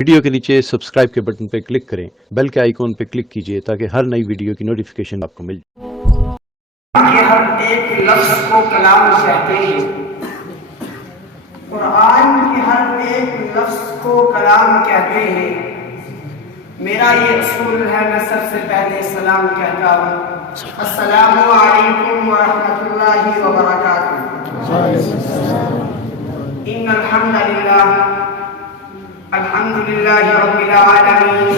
Video کے نیچے subscribe کے بٹن پہ کلک کریں، بیل کے آئیکن پہ کلک کیجئے تاکہ ہر نئی ویڈیو کی نوٹیفیکیشن آپ کو مل جائے۔ یہ ہر ایک لفظ کو کلام کہتے ہیں، قرآن کے ہر ایک لفظ کو کلام کہتے ہیں۔ میرا یہ اصول ہے، میں سب سے پہلے سلام کہتا ہوں، السلام علیکم ورحمۃ اللہ وبرکاتہ۔ ان الحمد للہ الحمد للہ رب العالمین،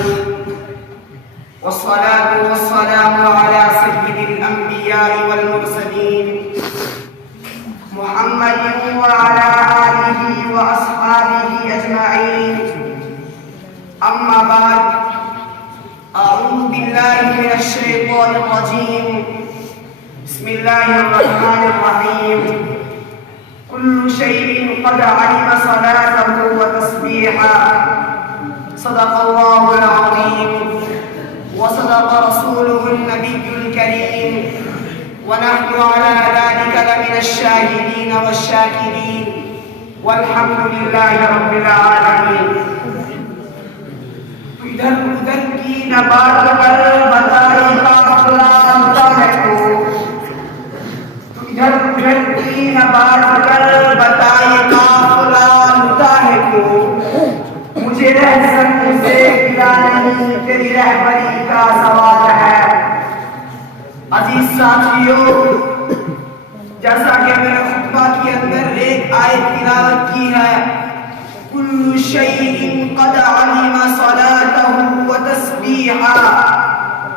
والصلاة والسلام على سيد الأنبياء والمرسلين محمد وعلى آله وأصحابه أجمعين، أما بعد، أعوذ بالله من الشيطان الرجيم، بسم الله الرحمن الرحيم، كل شيء قد علم صلاته وتسبيحه، صدق الله العظيم وصدق رسوله النبي الكريم، ونحن على ذلك لمن الشاهدين والشاكرين، والحمد لله رب العالمين۔ ادھر ادھر کی نہ بات کر بتائے قافلہ لوٹا ہے تو، ادھر ادھر کی نہ بات کر بتائے قافلہ لوٹا ہے تو، مجھے رہزن سے گلا نہیں، تیری رہبری کا سوال ہے۔ عزیز ساتھیوں، جیسا کہ میں نے خطبہ کے اندر ایک آیت تلاوت کی ہے، کل شیء قد علم صلاته وتسبیحہ،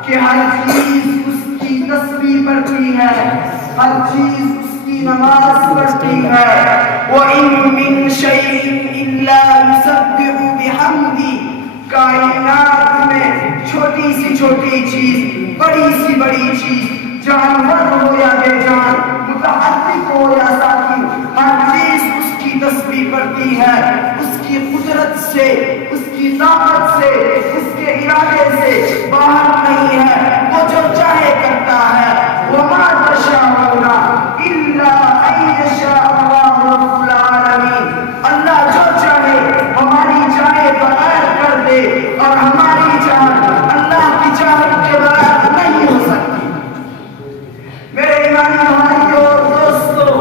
کہ ہر چیز اس کی تسبیح پڑھتی ہے، ہر چیز اس کی نماز پڑھتی ہے۔ وَإِن مِّن شَيْءٍ إِلَّا يُسَبِّحُ بِحَمْدِهِ، کائنات میں چھوٹی سی چھوٹی چیز، بڑی سی بڑی چیز، جانور ہو یا بے جان، متحرک ہو یا ساکن، ہر چیز اس کی تسبیح پڑھتی ہے، اس کی قدرت سے، اس کی طاقت سے، اس کے ارادے سے باہر نہیں ہے، وہ جو چاہے کرتا ہے۔ وَمَا تَشَاءُونَ إِلَّا أَن يَشَاءَ اللَّهُ رَبُّ الْعَالَمِينَ، اللہ جو چاہے ہماری چاہے بغیر کر دے، اور ہماری چاہت اللہ کی چاہت کے بغیر نہیں ہو سکتی۔ میرے ایمانی بھائیوں اور دوستوں،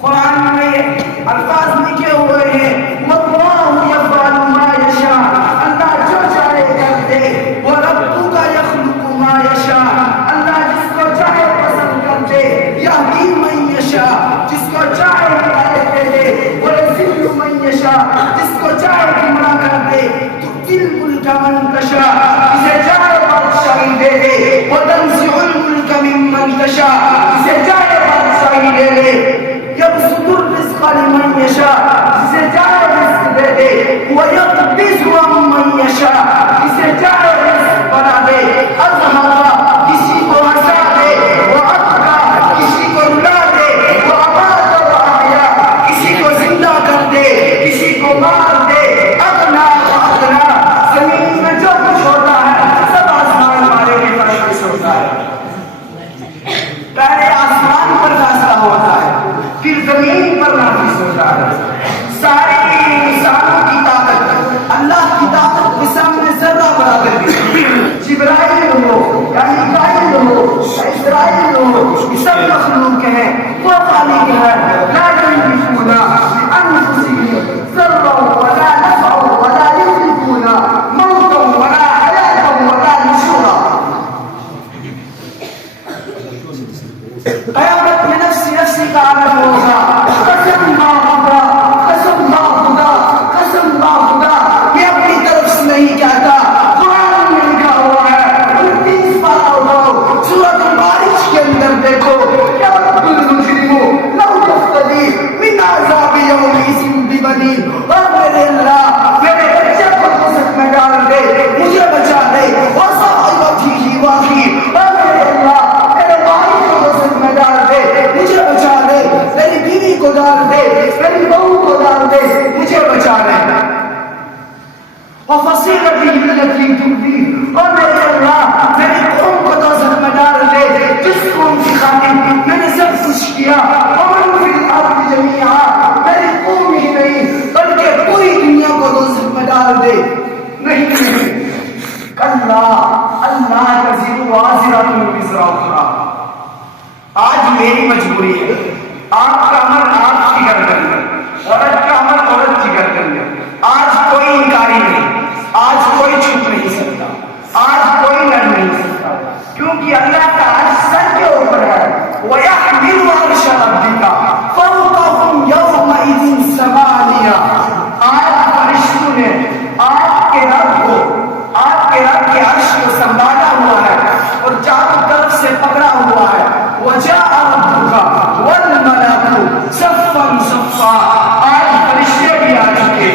قرآن میں الفاظ لکھے ہوئے ہیں، وَاللَّهُ يَفْعَلُ مَا يَشَاءُ، اللہ جو چاہے کر دے۔ وَرَبُّكَ يَخْلُقُ مَا يَشَاءُ، اللہ جس کو چاہے پسند کر دے۔ يَهْدِي مَن يَشَاءُ، جس کو چاہے ہدایت دے دے۔ وَيُضِلُّ مَن يَشَاءُ، جس کو چاہے گمراہ کر دے۔ تُؤْتِي الْمُلْكَ مَن تَشَاءُ، جسے چاہے بادشاہی دے دے۔ وَتَنزِعُ الْمُلْكَ مِمَّن تَشَاءُ، جسے چاہے بادشاہی دے دے۔ يَبْسُطُ الرِّزْقَ لِمَن يَشَاءُ، جسے چاہے رزق دے دے۔ وَيَقْبِضُ عَمَّن يَشَاءُ، جسے چاہے رزق بنا دے۔ أَذْهَبَ، کسی کو ہنسا دے۔ وَأَبْقَى، کسی کو رلا دے۔ وَأَمَاتَ وَأَحْيَا، کسی کو زندہ کر دے، کسی کو مار دے۔ أَغْنَى وَأَقْنَى، زمین میں جو کچھ ہوتا ہے سب آسمان والے کے فرش میں سے ہوتا ہے۔ پہلے آسمان پر فیصلہ ہوتا ہے، پھر زمین پر نافذ ہوتا ہے۔ سارے انسانوں کی طاقت اللہ کی طاقت کے سامنے ذرہ برابر نہیں۔ جبرائیل ہو یا میکائیل ہو یا اسرائیل ہو، یہ سب مخلوق ہیں، وہ خالق ہے۔ لا يملكون لأنفسهم ضرا ولا نفعا ولا يملكون موتا ولا حياة ولا نشورا۔ قیامت میں نفسی کا عالم ہوگا۔ قسم با خدا، قسم با خدا، قسم با خدا، یہ اپنی طرف سے نہیں کہتا، قرآن میں لکھا ہوا ہے۔ 29 پارہ اٹھاؤ، سورۃ البارج کے اندر دیکھو، یود المجرم لو یفتدی من عذاب یومئذ ببنیہ، اور میرے اللہ میرے بچے کو دوزخ میں ڈال دے، مجھے بچا دے۔ وصاحبتہ واخیہ، اور میرے اللہ میرے بھائی کو دوزخ میں ڈال دے، مجھے بچا دے۔ میری بیوی کو ڈال دے، میری بہو کو ڈال دے، مجھے بچا دے۔ وفصیلتہ التی تؤویہ، اور میرے اللہ میری قوم کو دوزخ میں ڈال دے جس قوم کی خاطر میں نے سب کچھ کیا۔ ومن فی الارض جمیعا، میری قوم ہی نہیں بلکہ پوری دنیا کو دوزخ میں ڈال ڈال دے. نہیں, کلا اللہ تزر وازرۃ وزر اخرى. آج میری مجبوری ہے, آپ کا عمل آپ کی گردن میں, عورت کا عمل عورت کی گردن میں. آج کوئی انکاری نہیں, آج کوئی چھپ نہیں سکتا, آج کوئی لڑ نہیں سکتا, کیونکہ اللہ کا عرش سر کے اوپر ہے. وَيَحْمِلُ عَرْشَ رَبِّكَ فَوْقَهُمْ يَوْمَئِذٍ ثَمَانِيَةٌ. آج فرشتوں نے آپ کے رب کے عرش کو سنبھالا ہوا ہے اور چاروں طرف سے پکڑا ہوا ہے. وَجَاءَ رَبُّكَ وَالْمَلَكُ صَفًّا صَفًّا. آج فرشتے بھی آ چکے.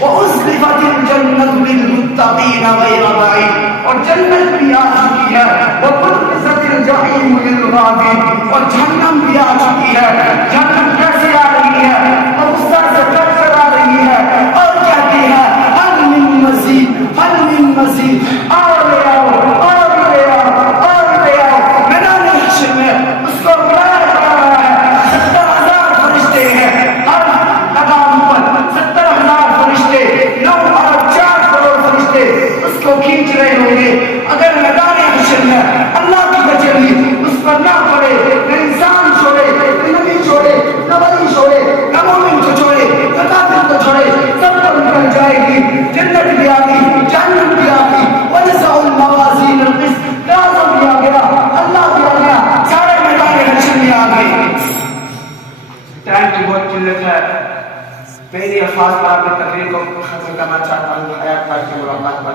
وَأُزْلِفَتِ الْجَنَّةُ لِلْمُتَّقِينَ غَيْرَ بَعِيدٍ. اور جنت بھی آ چکی ہے. وَبُرِّزَتِ الْجَحِيمُ لِلْغَاوِينَ. اور جہنم بھی آ چکی ہے. جہنم کیسے آ رہی ہے؟ غصہ سے کٹ کر آ رہی ہے اور کہتی ہے هل من مزید, هل من مزید. اور لے آؤ, اور لے آؤ, اور لے آؤ. میدان حشر میں اس کو بلایا جا رہا ہے. 70,000 فرشتے ہیں ہر مقام پر. 70,000 فرشتے, 9 ارب 4 کروڑ فرشتے اس کو کھینچ رہے ہوں گے. اگر میدان حشر میں اللہ کی تجلی اس پر نہ پڑے, نہ انسان چھوڑے, نہ نبی چھوڑے, نہ ولی چھوڑے, نہ مومن کو چھوڑے, نہ کافر کو چھوڑے, سب کو نکل جائے گی. جنت بھی آ گئی, جہنم بھی آ گئی. وَنَزَعُ الْمَوَازِينَ الْقِسْطَ. اعظم بھی آ گیا, اللہ بھی آ گیا, سارے میدان حشر میں آ گئے. ٹائم کی بہت قلت ہے. میری الفاظ پر آپ کی تقریر کو ختم کرنا چاہتا ہوں. حیات پاک کی ملاقات پر